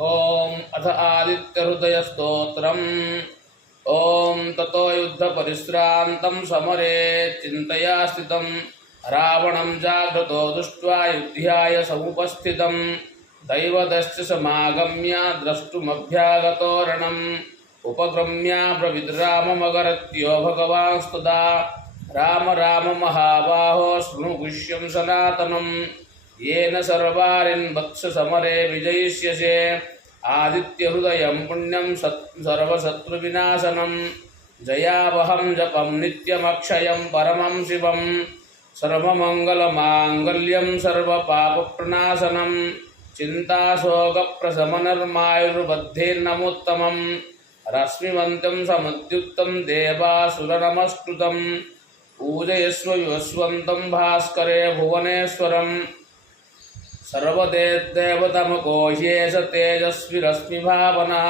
ओम अथ आदित्यहृदयस्तोत्रम्। ओम ततो युद्धपरिश्रान्तं समरे चिन्तया स्थितं रावणं जाग्रतो दृष्ट्वा युध्याय समुपस्थितं दैवतश्च समागम्य द्रष्टुमभ्यागतो रणम् उपक्रम्य ब्रवीद्राममगरत्यो भगवांस्तदा राम राम महाबाहो शृणु गुह्यं सनातनम् येन सर्वारिन् वत्स समरे विजयिष्यसे आदित्यहृदयं पुण्यं सर्वशत्रुविनाशनं जयावहं जपं नित्यमक्षयं परमं शिवं सर्वमङ्गलमाङ्गल्यं सर्वपापप्रणाशनं चिन्ताशोकप्रशमनर्मायुर्बद्धेर्नमोत्तमं रश्मिवन्तं समुद्युक्तं देवासुरनमस्कृतं पूजयस्व विवस्वन्तं भास्करे भुवनेश्वरम् सर्वदेवतमको ह्येष तेजस्विरश्मिभावनः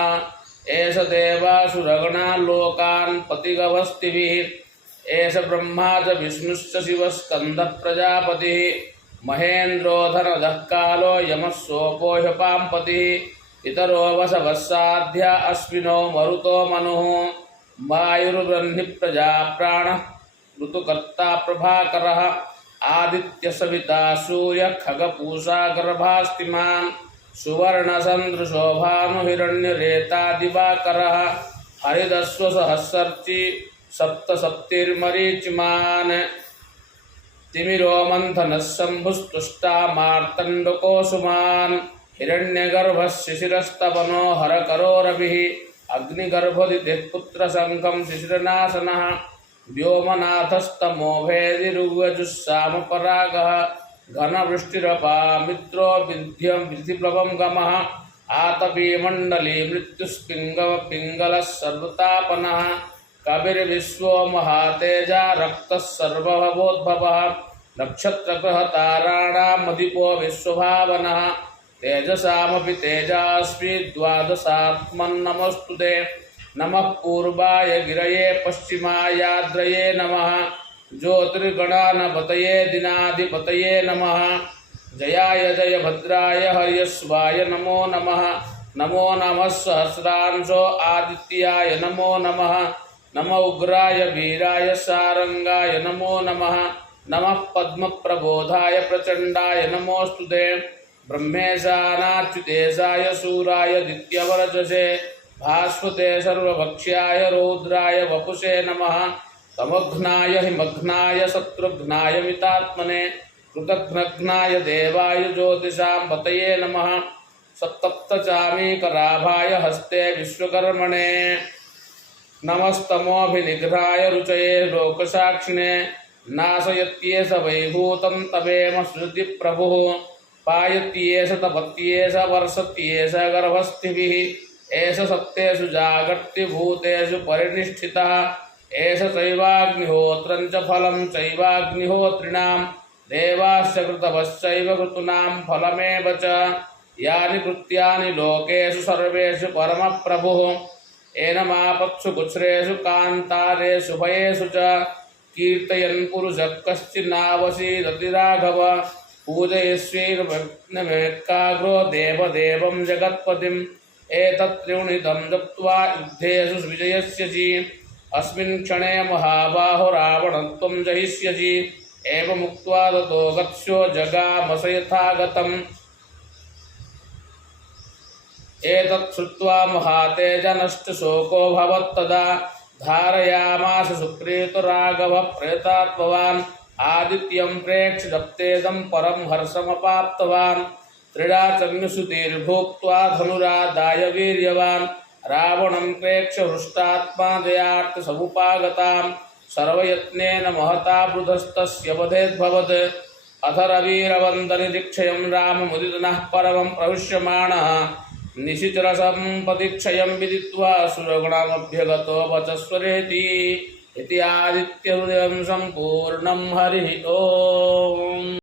एष देवासुरगणा लोकान् पतिगवस्तिभिः एष ब्रह्मा च विष्णुश्च शिवस्कन्दः प्रजापतिः महेन्द्रोधनदः कालो यमः सोपो ह्यपाम्पतिः इतरो वसवः साध्या अश्विनो मरुतो मनुः वायुर्ब्रह्मप्रजा प्राणः ऋतुकर्ता प्रभाकरः आदित्य सविता सूर्य खगपूषा गर्भास्तिमान् सुवर्णचन्द्रशो भानुहिरण्यरेता दिवाकरः हरिदस्व सहस्रर्चि सप्तसप्तिर्मरीचिमान् तिमिरो मन्थनः शम्भुस्तुष्टा मार्तण्डकोसुमान् हिरण्यगर्भः शिशिरस्तपनो हरकरो रविः अग्निगर्भोदितिः पुत्रशङ्खं शिशिरनाशनः व्योमनाथस्तमो भेदिरुग्यजुस्सामपरागः घनवृष्टिरपा मित्रो विध्यं विधिप्लवं गमः आतपी मण्डली मृत्युस्पिङ्गलः सर्वतापनः कविर्विश्वो महातेजा रक्तः सर्वभवोद्भवः नक्षत्रग्रहताराणामधिपो विश्वभावनः तेजसामपि तेजास्मि द्वादशात्मन्नमोऽस्तुते नमः पूर्वाय गिरये पश्चिमायाद्रये नमः ज्योतिर्गणानपतये दिनाधिपतये नमः जयाय जयभद्राय हर्यस्वाय नमो नमः नमो नमः सहस्रांशो आदित्याय नमो नमः नमो उग्राय वीराय सारंगाय नमो नमः नमः पद्मप्रबोधाय प्रचण्डाय नमोऽस्तुते ब्रह्मेशानाच्युतेशाय शूराय दित्यवरजसे भास्वते सर्वभक्ष्याय रौद्राय वपुषे नमः तमघ्नाय हिमघ्नाय शत्रुघ्नाय मितात्मने कृतघ्नघ्नाय देवाय ज्योतिषां पतये नमः सत्तप्तचामीकराभाय हस्ते विश्वकर्मणे नमस्तमोभिनिग्रहाय रुचये लोकसाक्षिणे नाशयत्येष वैभूतं तवेम श्रुतिप्रभुः पायत्येष तपत्येष वर्षत्येष गर्भस्थिभिः एष सत्तेषु जागर्त्यभूतेषु परिनिष्ठितः एष चैवाग्निहोत्रं च फलं चैवाग्निहोत्रिणां देवाश्च कृतवश्चैव ऋतूनां फलमेव च यानि कृत्यानि लोकेषु सर्वेषु परमप्रभुः एनमापत्सु कुत्सेषु कान्तारेषु भयेषु च कीर्तयन् पुरुषः कश्चिन्नावसीदति राघव पूजयस्वैर्भक्तिमेकाग्रो देवदेवं जगत्पतिम् एतत्त्रिगुणितं जप्त्वा युद्धेषु विजयस्यसि अस्मिन् क्षणे महाबाहो रावणत्वं जहिष्यसि एवमुक्त्वा ततो गत्स्यो जगामस यथागतम् एतत् श्रुत्वा महातेजनष्टशोको भवत्तदा धारयामास सुप्रीतो राघवः प्रेतात्मवान् आदित्यं प्रेक्ष्य जप्तेदं परं हर्षमपाप्तवान् त्रिडाचन्युसुतीर्भुक्त्वा धनुरादाय वीर्यवान् रावणं प्रेक्ष्य हृष्टात्मा जयार्थसमुपागतां सर्वयत्नेन महता वृधस्तस्य वधेद्भवत् अथ रवीरवन्दनिरीक्षयं राममुदितनः परमं प्रविश्यमाणः निशिचरसं प्रतीक्षयं विदित्वा सुरगणमभ्यगतो वचस्वरेति इति आदित्यहृदयं सम्पूर्णं हरिः ओम्।